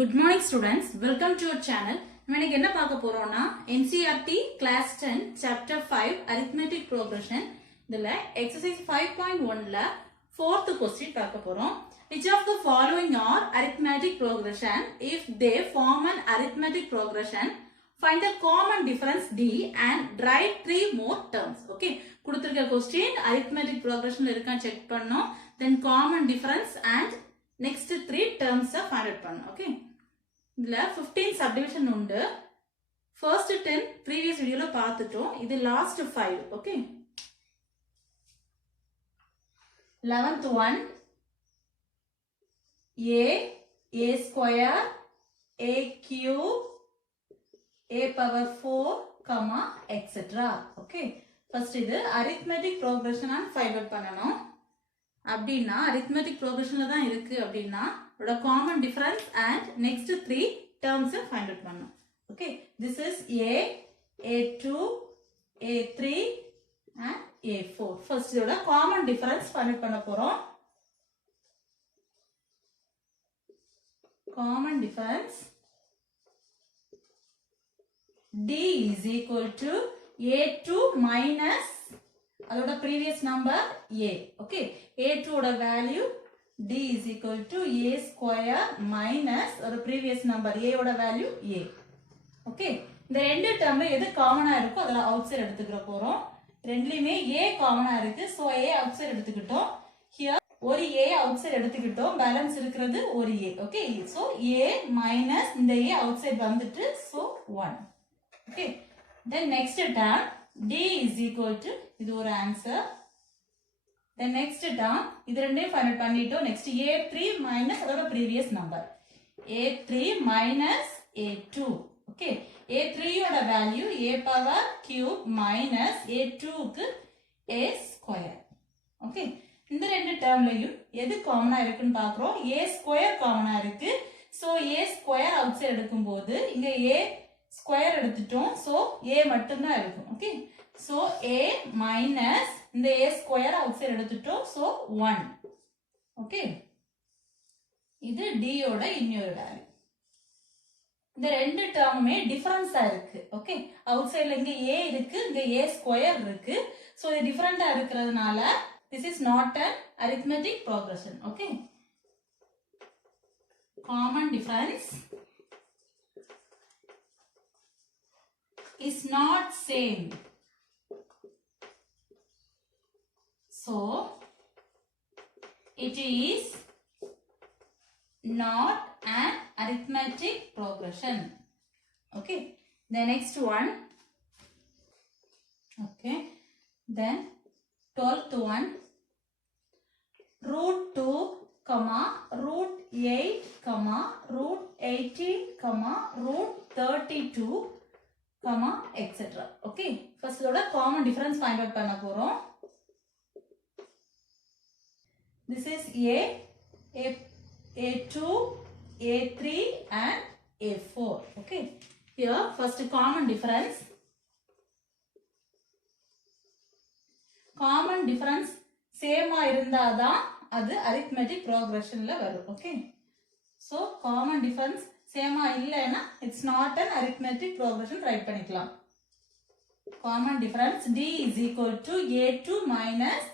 Good morning students, welcome to our channel. இன்னைக்கு என்ன பார்க்க போறோம்னா NCERT class 10 chapter 5 arithmetic progression இதுல exercise 5.1ல 4th question பார்க்க போறோம். Which of the following are arithmetic progression? If they form an arithmetic progression, find the common difference D and write 3 more terms. Okay, கொடுத்திருக்க question arithmetic progressionல இருக்கான்னு check பண்ணோம். Then common difference and next 3 terms find out பண்ணணும். Okay, இதுல 15 subdivision உண்டு. First 10 previous videoல பார்த்துட்டோம். இது last 5. Okay, 11th one a square, a cube, a power 4, comma etc. Okay, first இது arithmetic progression and find out பண்ணணும். அப்படின்னா arithmetic progressionல தான் இருக்கு அப்படின்னா அதோட common difference and next 3 terms find out பண்ணணும். Okay, this is a2, a3 and a4. first இதோட common difference find out பண்ண போறோம். Common difference D is equal to a2 minus அதோட previous number a. Okay, a2 ஓட value D is equal to a square minus அதோட previous number a ஓட value a. Okay, இந்த ரெண்டு டேர்ம்ல எது காமனா இருக்கோ அதல அவுட்சைட் எடுத்துக்கற போறோம். ரெண்டுலயுமே a காமனா இருக்கு, so a அவுட்சைட் எடுத்துக்கிட்டோம். Here ஒரு a அவுட்சைட் எடுத்துக்கிட்டோம், பேலன்ஸ் இருக்குது ஒரு a. Okay, so a minus இந்த a அவுட்சைட் வந்துட்டு, so 1. Okay, then next term D is equal to இது ஒரு ஆன்சர். Then next term இது ரெண்டையும் ஃபைண்ட் அவுட் பண்ணிட்டோம். next a3 minus அதோட previous number a3 minus a2. Okay, a3 ஓட value a power cube minus a2 க்கு a square. Okay, இந்த ரெண்டு டேர்ம்லயும் எது காமனா இருக்குன்னு பார்க்கறோம். a square காமனா இருக்கு, so a square அவுட்சைட் எடுக்கும்போது இங்க a square எடுத்துட்டோம், so a மட்டும் தான் இருக்கும். Okay, so a minus இந்த a square outside எடுத்துட்டோம், so 1. Okay, இது d ஓட இன்னொரு வேல்யூ. இந்த ரெண்டு டேர்முமே டிஃபரன்ஸா இருக்கு. ஓகே, அவுட்சைட்ல இங்க a இருக்கு, இங்க a square இருக்கு, so இது டிஃபரண்டா இருக்குறதுனால this is not an arithmetic progression. Okay, common difference is not same, so it is not an arithmetic progression. Okay, the next one. Okay, then 12th one root 2 comma root 8 comma root 18 comma root 32 comma etc. Okay, first இதோட common difference find out பண்ண போறோம். This is a2, a3 and a4. Okay, here first common difference. Common difference same ஆ இருந்தாதான் அது arithmetic progressionல வரும். Okay, so common difference same ஆ இல்லைன்னா it's not an arithmetic progression. write பண்ணிக்கலாம். Common difference D is equal to a2 minus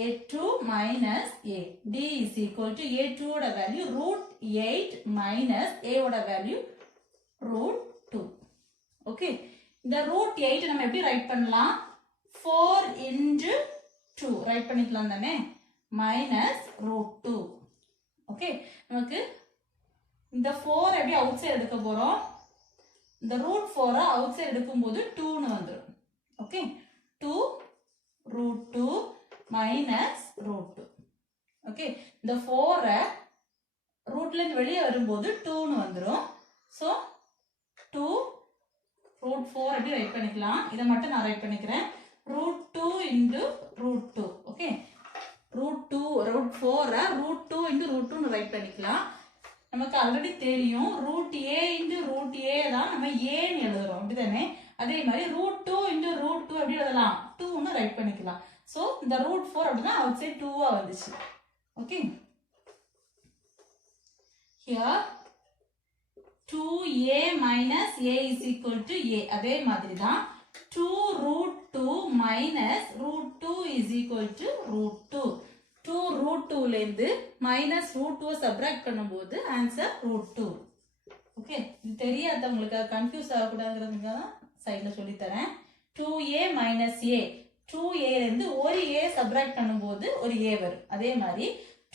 a2 minus a. D is equal to a2 ஓட value root 8 minus a ஓட value root 2. Okay, இந்த root 8 நம்ம எப்படி right பண்ணலாம்? 4 into 2 right பண்ணிக்கலாம் தானே, minus root 2. Okay, நமக்கு இந்த 4 எப்படி அவுட் சைடு எடுக்க போறோம்? இந்த root 4 அவுட் சைடு எடுக்கும்போது 2 னு வந்துரும். Okay, 2 root 2 minus root 2. Okay, இந்த 4 ரூட்ல இருந்து வெளியே வரும்போது 2 னு வந்துரும், so 2 root 4 எப்படி ரைட் பண்ணிக்கலாம்? இத மட்டும் நான் ரைட் பண்ணிக்கிறேன், root 2 into root 2. Okay, root 4 root 2 into root 2 னு ரைட் பண்ணிக்கலாம். நமக்கு ஆல்ரெடி தெரியும் root a into root a தான் நம்ம a னு எழுதுறோம் அப்படிதானே. அதே மாதிரி root 2 into root 2 எப்படி எழுதலாம்? 2 னு ரைட் பண்ணிக்கலாம். So இந்த root 4 அப்படினா outside 2 ஆ வந்துச்சு. Okay, here 2a minus a is equal to a. அதே மாதிரி தான் 2 root 2 minus root 2 is equal to root 2. 2 root 2 லேந்து minus root 2 subtract பண்ணும்போது answer root 2. ஓகே, இது தெரியாத உங்களுக்கு கன்ஃபியூஸ் ஆகக்கூடாதுங்கிறதுக்காக தான் சைட்ல சொல்லி தரேன். 2a minus a, 2a லேந்து ஒரு a subtract பண்ணும்போது ஒரு a வரும். அதே மாதிரி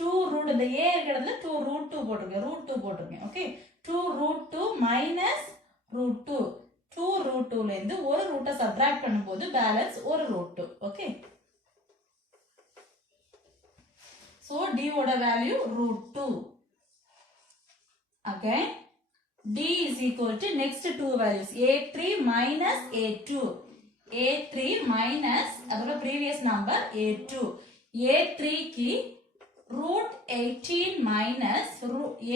2 root, இந்த a இருக்கிறதுல 2 root 2 போட்டிருக்கேன், root 2 போட்டிருக்கேன். Okay, 2 root 2 minus root 2, 2 root 2 லேந்து ஒரு ரூட்டை சப்ராக்ட் பண்ணும்போது பேலன்ஸ் ஒரு root 2. ஓகே, so d ஓட value root 2. again d is equal to next two values a3 minus a2, a3 minus அதோட previous number a2, a3 की root 18 minus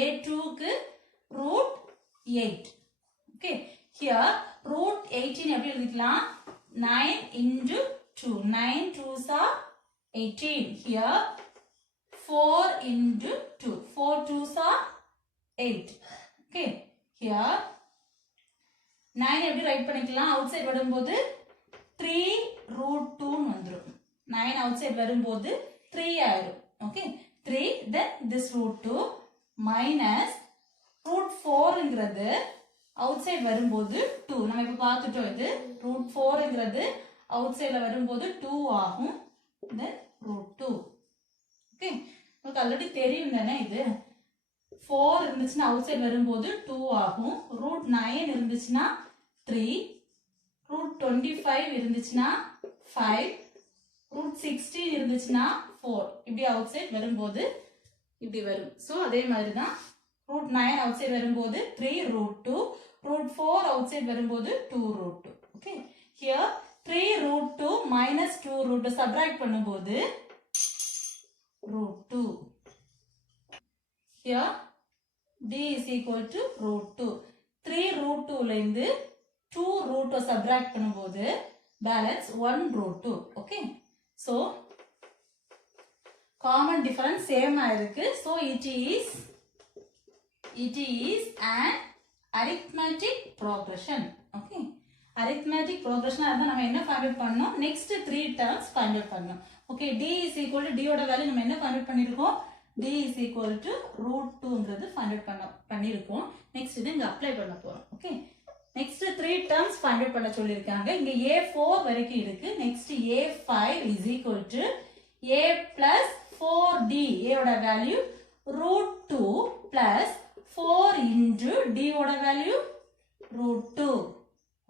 a2 க்கு root 8. okay, here root 18 எப்படி எழுதிக்கலாம், 9 into 2, 9 2s are 18. here 4 into 2, 4 2s are 8. okay, here 9 எப்படி right பண்ணிக்கலாம், out side வரும்போது 3 root 2 வந்துரும். 9 out side வரும்போது 3 ஆயிரும். okay, 3 then this root 2 minus root 4ங்கிறது அவுட் சைடு வரும்போது 2. நம்ம இப்ப பார்த்துட்டோம், இது root 4ங்கிறது அவுட் சைடுல வரும்போது 2 ஆகும். then root 2. ஓகே, உங்களுக்கு ஆல்ரெடி தெரியும் தானே, இது 4 இருந்துச்சுன்னா அவுட் சைடு வரும்போது 2 ஆகும். root 9 இருந்துச்சுன்னா 3, root 25 இருந்துச்சுன்னா 5, root 16 இருந்துச்சுன்னா 4. இப்படி அவுட் சைடு வரும்போது இப்படி வரும். ஸோ அதே மாதிரி தான் root 9 அவுட் சைடு வரும்போது 3 root 2, root 4 அவுட் சைடு வரும்போது 2 root 2. Okay, here 3 root 2 minus 2 root 2 subtract பண்ணும்போது root 2. here d is equal to root 2. 3 root 2 லேந்து 2 root 2 subtract பண்ணும்போது balance 1 root 2. okay, so common difference same ஆயிருக்கு. so it is an arithmetic progression. okay, arithmetic progression அதான் நம்ம என்ன find out பண்ணோம், next 3 terms find out பண்ணோம். okay, d is equal to d ஓட value நம்ம என்ன find out பண்ணிருக்கோம், d is equal to root 2ங்கிறது find out பண்ணிருக்கோம். next இது இங்க அப்ளை பண்ண போறோம். Okay, next 3 terms find out பண்ண சொல்லிருக்காங்க. இங்க a4 வரைக்கும் இருக்கு. next a5 is equal to a plus 4d, a ஓட value root 2 plus 4 into d ஓட value root 2.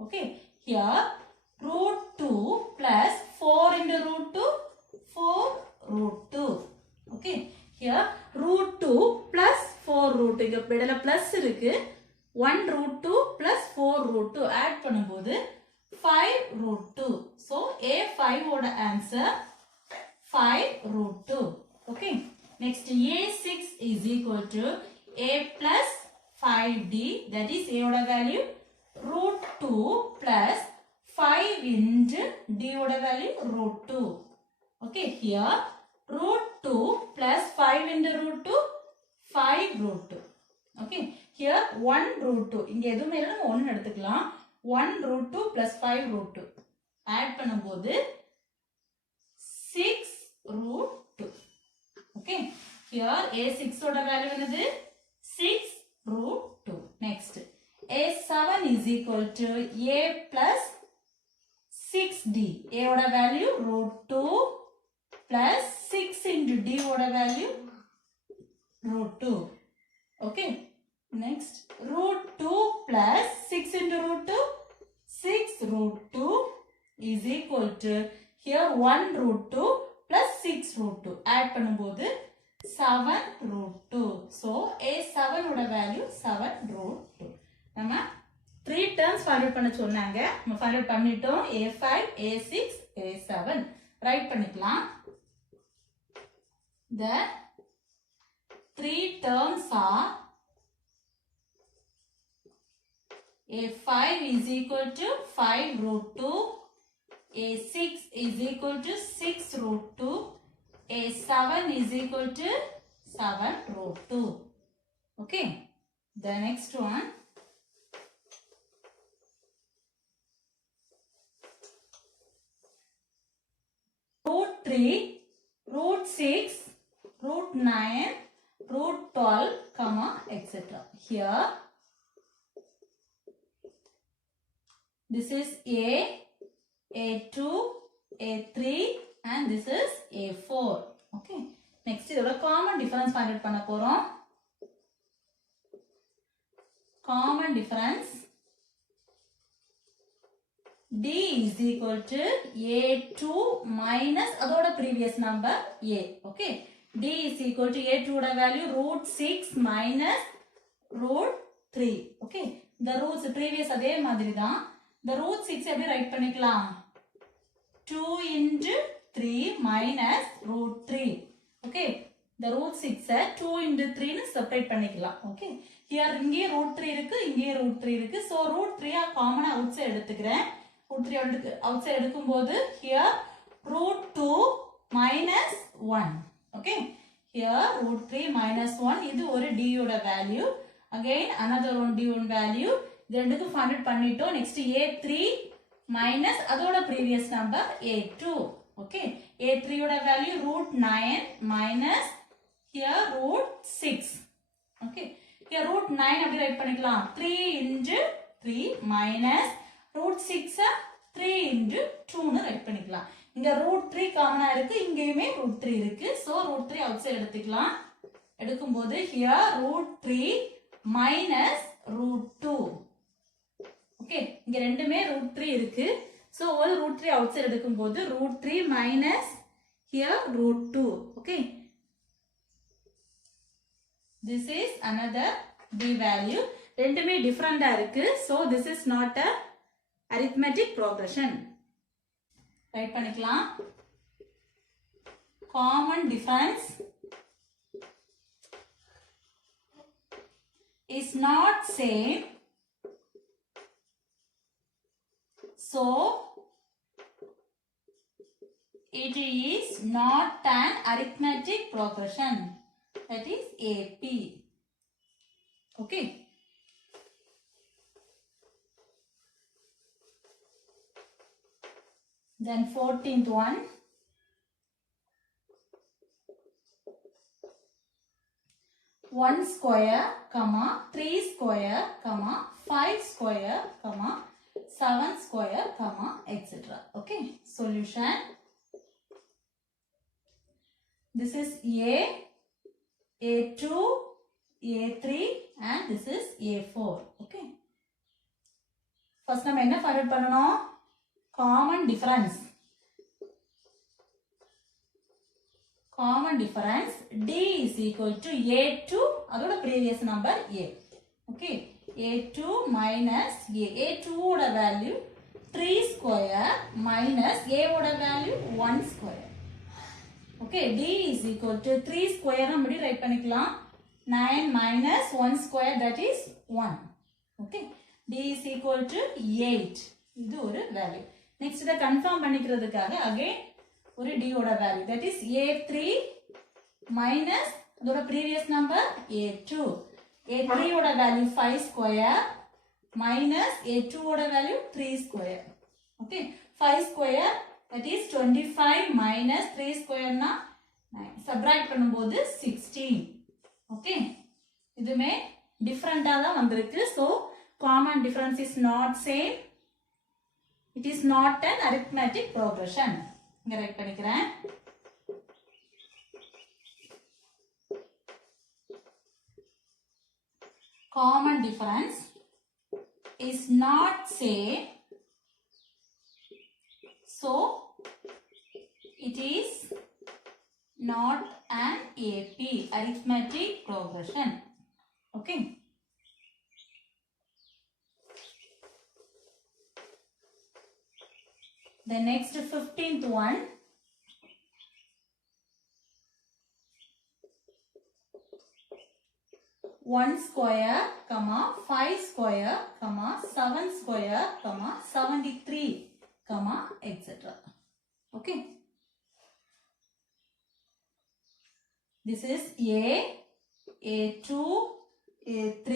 okay, here root 2 plus 4 into root 2, 4 root 2. okay, here root 2 plus 4 root 2, இங்க பெடல plus இருக்கு, 1 root 2 plus 4 root 2 add பண்ணும்போது 5 root 2. so a5 ஓட answer 5 root 2. okay, next a6 is equal to a plus 5d, that is a ஓட value root 2 plus 5 into d ஓட value root 2. okay, here root 2 plus 5 into root 2, 5 root 2. okay, here 1 root 2, இங்க எதுவுமே இல்ல, நம்ம 1 எடுத்துக்கலாம். 1 root 2 plus 5 root 2 add பண்ணும்போது 6 root 2. okay, here a6 ஓட value என்னது, 6 root 2. next a7 is equal to a plus 6d, a ஓட value root 2 plus 6 into d ஓட value root 2. okay, next root 2 plus 6 into root 2, 6 root 2 is equal to here 1 root 2 plus 6 root 2 add பண்ணும்போது 7 root 2. so a7 ஓட value 7 root 2. நம்ம 3 terms find out பண்ண சொன்னாங்க, நம்ம find out பண்ணிட்டோம். a5, a6, a7 right பண்ணிக்கலாம். the 3 terms are a5 is equal to 5 root 2, a6 is equal to 6 root 2, a7 is equal to 7 root 2. okay, the next one here. This is A, A2, A3 and this is A4. Okay. Next is the common difference find out panna porom. Common difference D is equal to A2 minus adoda previous number A. Okay. D is equal to A2 value root 6 minus root 3. Okay. The roots previous adhe madiri dhaan. The root 6 எப்படி write பண்ணிக்கலாம் 2 into 3 minus root 3. Okay. The root 6 2 into 3 னு separate பண்ணிக்கலாம். Okay. Here இங்கே root 3 இருக்கு, இங்கே root 3 இருக்கு. So root 3 common outside எடுத்துக்கிறேன். Root 3 outside எடுக்கும்போது here root 2 minus 1. Okay. Here root 3 minus 1 இது ஒரு D யோட value. Again another one D1 value. இது ரெண்டுக்கு find out பண்ணிட்டோம். Next A3 minus அதோட previous number A2. Okay. A3 யோட value root 9 minus here root 6. Okay. Here root 9 அப்படி write பண்ணிக்கலாம் 3 into 3 minus root 6 3 into 2 னு write பண்ணிக்கலாம். இங்க root 3 காமனா இருக்கு, இங்கேயுமே root 3 இருக்கு. So root 3 outside எடுத்துக்கலாம். எடுக்கும்போது here root 3 minus root 2. Okay. இங்க ரெண்டுமே root 3 இருக்கு. So all root 3 outside எடுக்கும்போது root 3 minus here root 2. Okay. This is another D value. ரெண்டுமே different இருக்கு. So this is not a arithmetic progression. Write பண்ணிக்கலாம். Common difference is not same. So it is not an arithmetic progression. That is AP. Okay. Then 14th one. 1 square, 3 square, 5 square, 7 square, etc. Okay. Solution. This is A, A2, A3 and this is A4. Okay. First நம்ம என்ன find out பண்ணனும்? Common difference. Common difference D is equal to A2 அதோட previous number A. Okay. A2 minus A. A2 ஓட value 3 square minus A ஓட value 1 square. Okay. D is equal to 3 square நம்ம write பண்ணிக்கலாம் 9 minus 1 square that is 1. Okay. D is equal to 8. இது ஒரு value. Next இதை confirm பண்ணிக்கிறதுக்காக again ஒரு D ஓட value that is A3 minus அதோட previous number A2. A3 ஓட value 5 square minus A2 ஓட value 3 square. Okay. 5 square that is 25 minus 3 square na 9. Subtract பண்ணும்போது 16. Okay. இதுமே different தான் வந்திருக்கு. So common difference is not same. It is not an arithmetic progression. இங்க write பண்ணிக்கிறேன். Common difference is not same. So it is not an AP, arithmetic progression. Okay. The next 15th one. One square, 5 square, 7 square, 73, etc. Okay. This is A, A2, A3,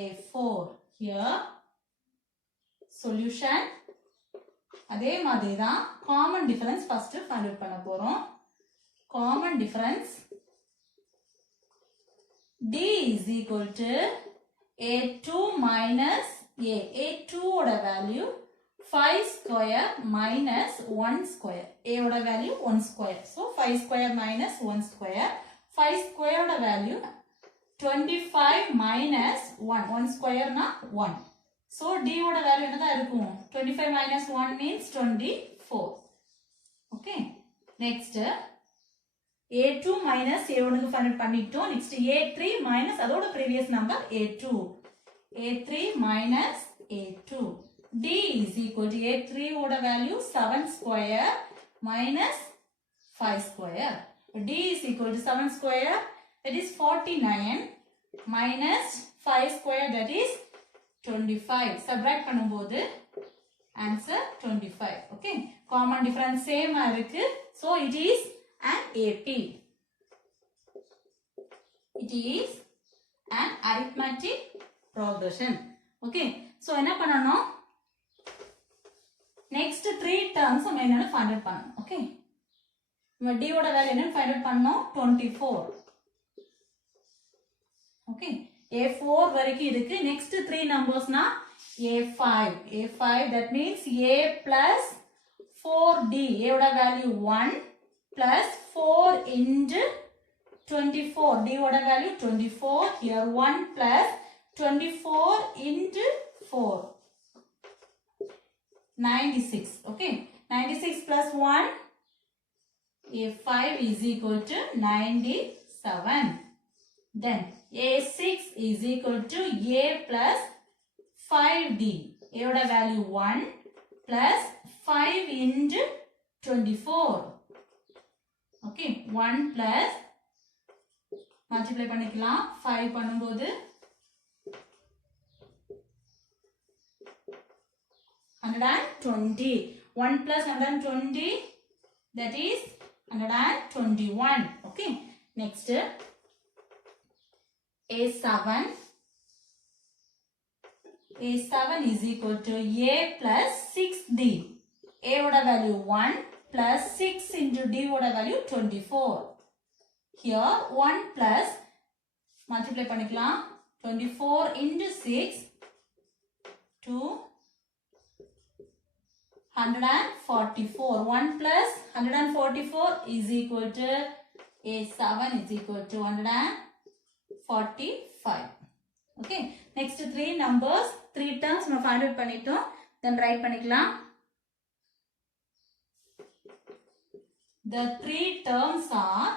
A4. Here, solution. அதே மாதிரி தான் common difference first find out பண்ண போறோம். Common difference D is equal to A2 minus A. A2 oda value 5 square minus 1 square. A oda value 1 square. So 5 square minus 1 square. 5 square oda value 25 minus 1. 1 square na 1. So D oda value enna irukum? 25 minus 1 means 24. Okay. Next A2 minus A1 find பண்ணிட்டோம். Next A3 minus அதோட previous number A2. A3 minus A2. D is equal to A3 oda value 7 square minus 5 square. D is equal to 7 square, that is 49, minus 5 square, that is 25. Subtract பண்ணும்போது answer 25. Okay. Common difference same இருக்கு. So it is an AP. It is an arithmetic progression. Okay. So என்ன பண்ணணும்? Next 3 terms நம்ம என்னன்னு find out பண்ணணும். Okay. நம்ம D ஓட value என்னன்னு find out பண்ணணும்? 24. Okay. A4 வரைக்கும் இருக்கு. Next 3 numbers na A5. A5 that means A plus 4D. A oda value 1 plus 4 into 24. D oda value 24. Here 1 plus 24 into 4. 96. Okay. 96 plus 1. A5 is equal to 97. Then A6 is equal to A plus 5D. A oda value 1 plus 5 into 24. Okay. 1 plus multiply பண்ணிக்கலாம். 5 பண்ணும்போது 120. 1 plus 120, that is 121. Okay. Next A7. A7 is equal to A plus 6D. A oda value 1 plus 6 into D oda value 24. Here 1 plus multiply பண்ணிக்கலாம். 24 into 6 to 144. 1 plus 144 is equal to A7 is equal to 145. Okay. Next 3 numbers, 3 terms நம்ம find out பண்ணிட்டோம். Then write பண்ணிக்கலாம். The 3 terms are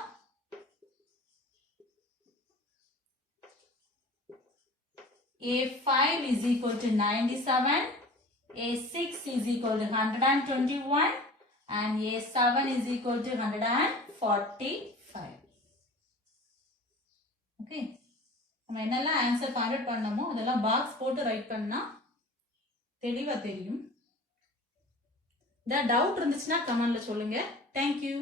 A5 is equal to 97, A6 is equal to 121 and A7 is equal to 145. Okay. நம்ம என்னெல்லாம் answer find out பண்ணோமோ அதெல்லாம் box போட்டு right பண்ணா தெளிவா தெரியும். டவுட் இருந்துச்சுன்னா கமெண்ட்ல சொல்லுங்க. Thank you.